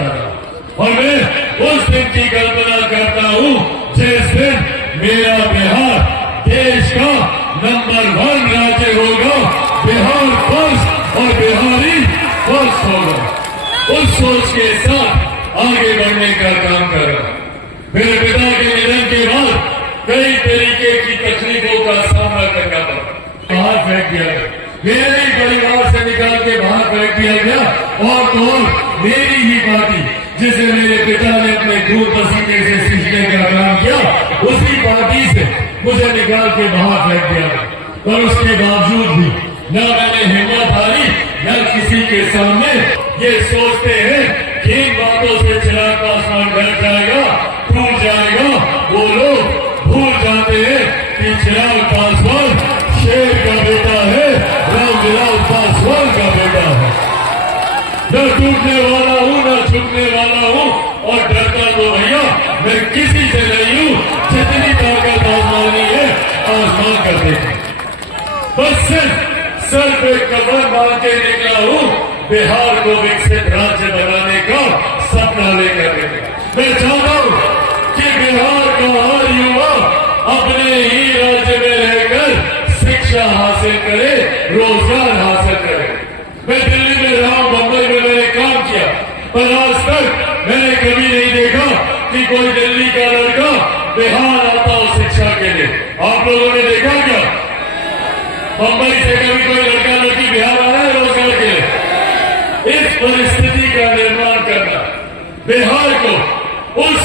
कर रहा हूं। और मैं उस दिन की कल्पना करता हूं जिस दिन मेरा बिहार देश का नंबर 1 राज्य होगा, बिहार फर्स्ट और बिहारी फर्स्ट होगा। उस सोच के साथ आगे बढ़ने का काम कर रहा हूं। मेरे पिता के निधन के बाद कई तरीके की तकलीफों का सामना करना पड़ा, बाहर फेंक दिया गया, मेरे ही परिवार से निकाल के बाहर फेंक दिया गया, और तो और मेरी ही पार्टी जिसे मेरे पिता ने अपने खून पसीने से सींचने का काम किया, उसी पार्टी से मुझे निकाल के बाहर फेंक दिया गया। पर उसके बावजूद भी न मैंने हिम्मत हारी, न किसी के सामने ये सोचते हैं कि इन बातों से चिराग पासवान डर जाएगा, टूट जाएगा। वो लोग भूल जाते हैं कि चिराग पासवान शेर का बेटा है, रामविलास पासवान का बेटा है। न टूटने वाला हूं, न झुकने वाला हूं, और डरता तो भैया मैं किसी से नहीं हूं। जितनी ताकत आजमानी है आजमा कर देखें। बस सिर्फ सर पे कफन बांध के निकला हूं, बिहार को विकसित राज्य बनाने का सपना लेकर के। मैं चाहता हूं कि बिहार का हर युवा अपने ही राज्य में रहकर शिक्षा हासिल करे, रोजगार हासिल करे। मैं दिल्ली में रहा हूं, बंबई में मैंने काम किया, पर आज तक मैंने कभी नहीं देखा कि कोई दिल्ली का लड़का बिहार आता हो शिक्षा के लिए। आप लोगों ने देखा क्या? बंबई से कभी कोई लड़का लड़की बिहार आ रहा है रोजगार के लिए? इस परिस्थिति का निर्माण करना, बिहार को उस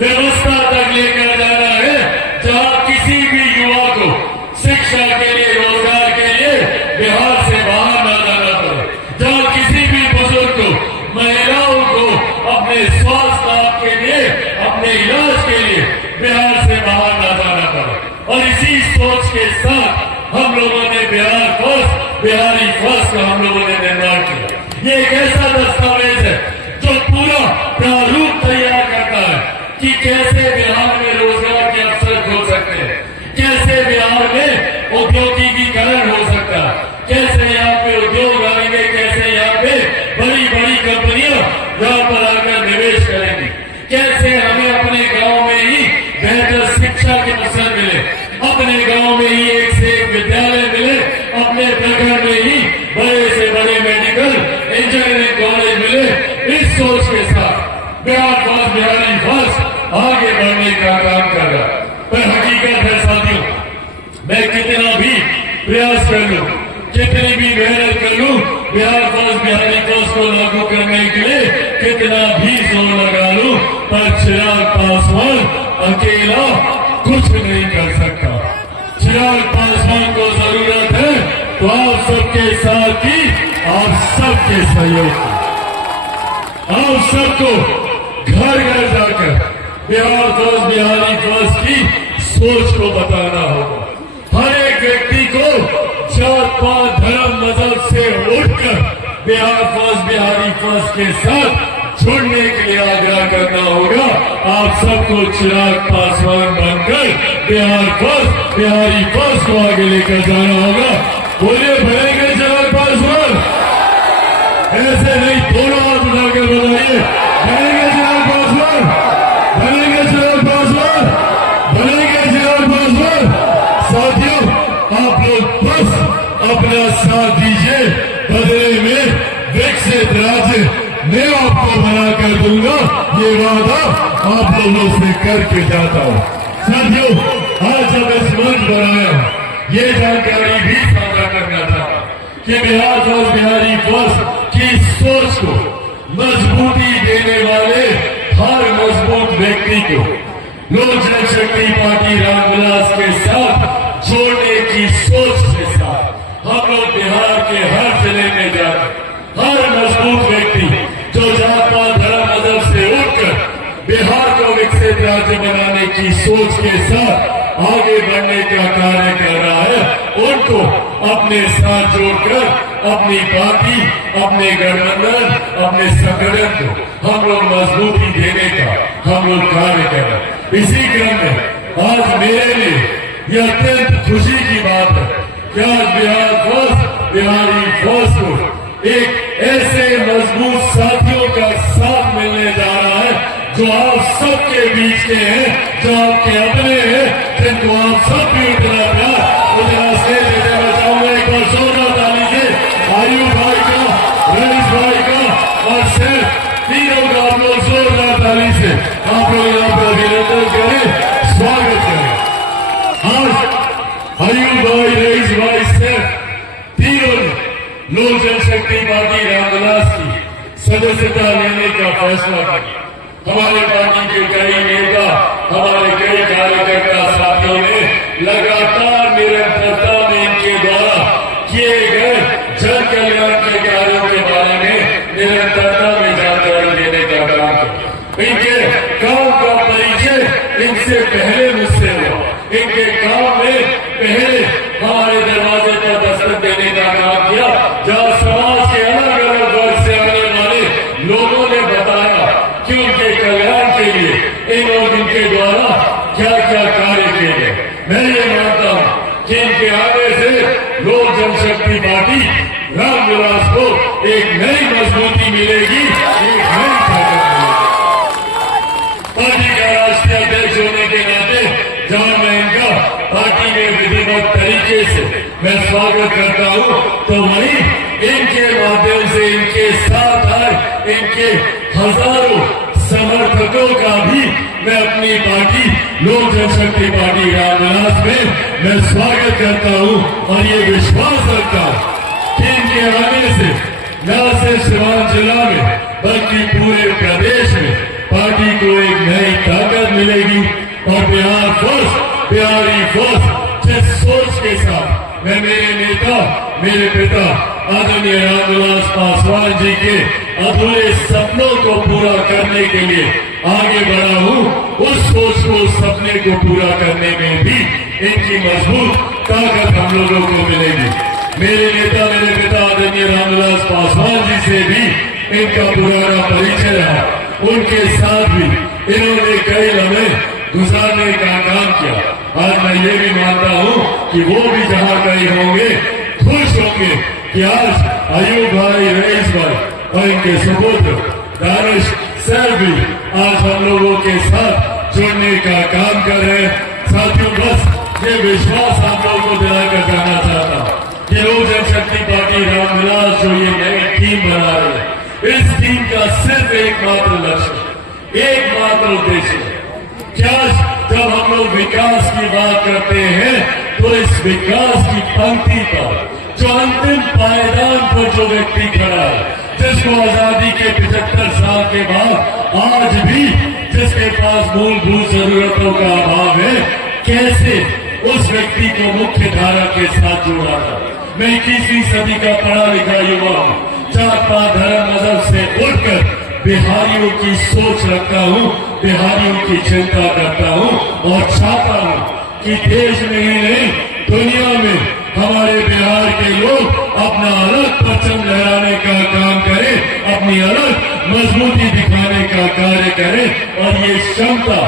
व्यवस्था तक लेकर जाना है जहां किसी भी युवा को शिक्षा के लिए, रोजगार के लिए बिहार से बाहर न जाना पड़े, जहां किसी भी बुजुर्ग को, महिलाओं को अपने स्वास्थ्य लाभ के लिए, अपने इलाज के लिए बिहार से बाहर न जाना पड़े। और इसी सोच के साथ हम लोगों ने बिहार फर्स्ट, बिहारी फर्स्ट का हम लोगों ने निर्माण किया। ये एक ऐसा दस्तावेज है जो पूरा प्रारूप तैयार करता है कि कैसे बिहार में रोजगार के अवसर हो सकते हैं, कैसे बिहार में औद्योगिकीकरण हो सकता है, कैसे यहाँ पे उद्योग आएंगे, कैसे यहाँ पे बड़ी बड़ी कंपनियां यहाँ पर आकर निवेश करेंगी, कैसे हमें अपने गांव में ही बेहतर शिक्षा के अवसर मिले, अपने गांव में ही एक से एक विद्यालय मिले, अपने प्रखंड में ही बड़े से बड़े मेडिकल इंजीनियरिंग कॉलेज मिले। इस सोच के साथ बिहार फर्स्ट, बिहारी फर्स्ट आगे बढ़ने का काम कर रहा है। पर हकीकत है साथियों, मैं कितना भी प्रयास कर लूं, कितनी भी मेहनत कर लूं, बिहार फर्स्ट, बिहारी फर्स्ट को लागू करने के लिए कितना भी जोर लगा लूं, पर चिराग पासवान अकेला कुछ नहीं कर सकता। चिराग पासवान को जरूरत है तो आप सबके साथ ही, आप सबके सहयोग की, आप सबको घर घर जाकर बिहार फर्स्ट, बिहारी फर्स्ट की सोच को बताना होगा। हर एक व्यक्ति को जात पात धर्म मजहब से उठकर बिहार फर्स्ट, बिहारी फर्स्ट के साथ जुड़ने के लिए आग्रह करना होगा। आप सबको चिराग पासवान बनकर बिहार फर्स्ट, बिहारी फर्स्ट को आगे लेकर जाना होगा। बोलिए बनेंगे चिराग पासवान? ऐसे नहीं, दोनों हाथ उठाकर बताइए, बनेंगे चिराग पासवान? बनेंगे चिराग पासवान? बनेंगे चिराग पासवान? साथियों, आप लोग बस अपना साथ दीजिए, बदले में विकसित राज्य मैं आपको बना कर दूंगा, ये वादा आप लोगों से करके जाता हूं। साथियों, आज जब इस मंच पर आया हूं, ये जानकारी भी साझा करना था कि बिहार फर्स्ट, बिहारी फर्स्ट की सोच को मजबूती देने वाले हर मजबूत व्यक्ति को लोक जनशक्ति पार्टी रामविलास के साथ जोड़ने की सोच के साथ हम लोग बिहार के हर जिले में जाकर हर मजबूत व्यक्ति जो जात पात धर्म मजहब से उठकर बिहार को विकसित राज्य बनाने की सोच के साथ आगे बढ़ने का कार्य कर रहा है, उनको अपने साथ जोड़कर अपनी पार्टी, अपने गठबंधन, अपने संगठन को हम लोग मजबूती देने का हम लोग कार्य कर रहे हैं। इसी क्रम में आज मेरे लिए यह अत्यंत खुशी की बात है कि आज बिहार फर्स्ट, बिहारी फर्स्ट को एक ऐसे मजबूत साथियों का साथ मिला मिलने जा रहा है, जो आप सबके बीच के हैं, जो आपके अपने हैं, जिनको आप सब भी उतना प्यार उतना से देने में चाहूंगा। एक बार जोरदार ताली से आयुब भाई का, रईस भाई का और सैफ तीनों का आप लोग जोरदार ताली से आप लोग यहाँ पर अभिनंदन करें, स्वागत करें। आज आयुब भाई, रईस भाई, सैफ तीनों ने लोक जनशक्ति पार्टी रामविलास की सदस्यता लेने का फैसला किया। हमारे पार्टी के कई नेता, हमारे कई कार्यकर्ता साथियों ने लगातार निरंतरता में इनके द्वारा किए गए जन कल्याण के कार्यों के बारे में निरंतरता में जानकारी देने का काम किया। इनके काम का परिचय इनसे पहले मुझसे हुआ। इनके काम में पहले हमारे दरवाजे पर दस्तक देने का काम किया, जहां समाज के अलग अलग वर्ग से आने वाले लोगों ने बताया कि उनके कल्याण के लिए इन और इनके द्वारा क्या क्या कार्य किए गए। मैं ये मानता हूं कि इनके आने से लोक जनशक्ति पार्टी रामविलास को एक नई मजबूती मिलेगी, एक नई ताकत मिलेगी। पार्टी का राष्ट्रीय अध्यक्ष होने के नाते जहां मैं इनका पार्टी में विधिवत तरीके से मैं स्वागत करता हूं, तो वहीं इनके माध्यम से इनके साथ आए इनके हजारों समर्थकों का भी मैं अपनी पार्टी लोक जनशक्ति पार्टी रामविलास में मैं स्वागत करता हूं और ये विश्वास रखता हूं कि इनके आने से न सिर्फ सीवान जिला में बल्कि पूरे प्रदेश में पार्टी को एक नई ताकत मिलेगी। और बिहार फर्स्ट, बिहारी फर्स्ट जिस सोच के साथ मैं मेरे नेता, मेरे पिता आदरणीय रामविलास पासवान जी के अधूरे सपनों को पूरा करने के लिए आगे बढ़ा हूं, उस सोच को, उस सपने को पूरा करने में भी इनकी मजबूत ताकत हम लोगों को मिलेगी। मेरे नेता, मेरे पिता आदरणीय रामविलास पासवान जी से भी इनका पुराना परिचय रहा। उनके साथ भी इन्होंने कई लम्हे गुजारने का काम किया। आज मैं ये भी मानता हूं कि वो भी जहां कहीं होंगे खुश होंगे कि आज आयुब भाई, रईस भाई और इनके सुपुत्र दानिश सर भी आज हम लोगों के साथ जुड़ने का काम कर रहे हैं। साथियों, बस ये विश्वास आप लोगों को दिलाकर जाना चाहता हूं कि लोक जनशक्ति पार्टी रामविलास जो ये नई टीम बना रही है, इस टीम का सिर्फ एकमात्र लक्ष्य, एकमात्र उद्देश्य है क्या, जब हम लोग विकास की बात करते हैं तो इस विकास की पंक्ति पर जो अंतिम पायदान पर जो व्यक्ति खड़ा है, जिसको आजादी के 75 साल के बाद आज भी जिसके पास मूलभूत जरूरतों का अभाव है, कैसे उस व्यक्ति को मुख्य धारा के साथ जोड़ा जाए। मैं 21वीं सदी का पढ़ा लिखा युवा हूं, जात पात धर्म मजहब से उठकर बिहारियों की सोच रखता हूं, बिहारियों की चिंता करता हूं और चाहता हूं कि देश में ही नहीं दुनिया में हमारे बिहार के लोग अपना अलग परचम लहराने का काम करें, अपनी अलग मजबूती दिखाने का कार्य करें। और ये क्षमता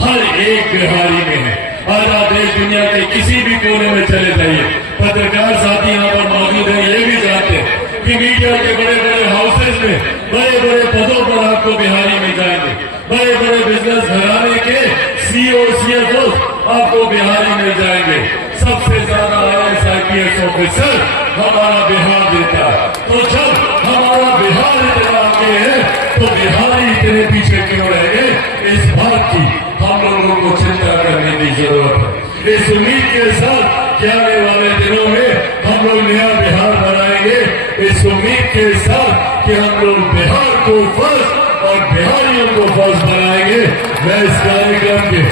हर एक बिहारी में है। आज आप देश दुनिया के किसी भी कोने में चले जाइए, पत्रकार साथी यहाँ पर मौजूद है, ये भी जानते हैं कि मीडिया के बड़े बड़े हाउसेज में बड़े बड़े पदों पर आपको बिहारी मिल जाएंगे। बड़े बड़े बिजनेस घराने के सीईओ, सीएफओ आपको बिहारी मिल जाएंगे। सबसे ज्यादा IAS IPS ऑफिसर हमारा बिहार देता है। तो जब हमारा बिहार इतना आगे है तो बिहारी इतने पीछे क्यों रह गए, इस बात की हम लोगों को चिंता करने की जरूरत है। इस उम्मीद के साथ कि आने वाले दिनों में हम लोग नया बिहार बनाएंगे, इस उम्मीद के साथ कि हम लोग बिहार को फर्स्ट और बिहारियों को फर्स्ट बनाएंगे। मैं इस कार्यक्रम के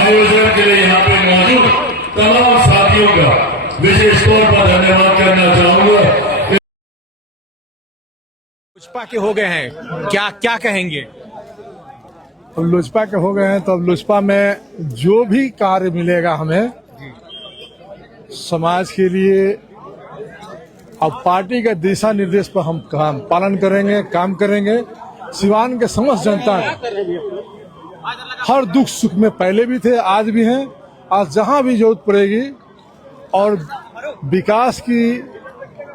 आयोजन के लिए यहाँ पे मौजूद तमाम साथियों का विशेष तौर पर धन्यवाद करना चाहूंगा। लोजपा के हो गए हैं, क्या क्या कहेंगे? अब लोजपा के हो गए हैं तो अब लोजपा में जो भी कार्य मिलेगा हमें समाज के लिए, अब पार्टी के दिशा निर्देश पर हम काम पालन करेंगे, काम करेंगे। सिवान के समस्त जनता हर दुख सुख में पहले भी थे, आज भी हैं, आज जहां भी जरूरत पड़ेगी और विकास की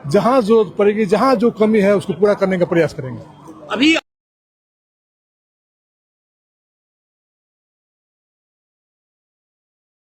जहां जरूरत पड़ेगी, जहां जो कमी है उसको पूरा करने का प्रयास करेंगे। अभी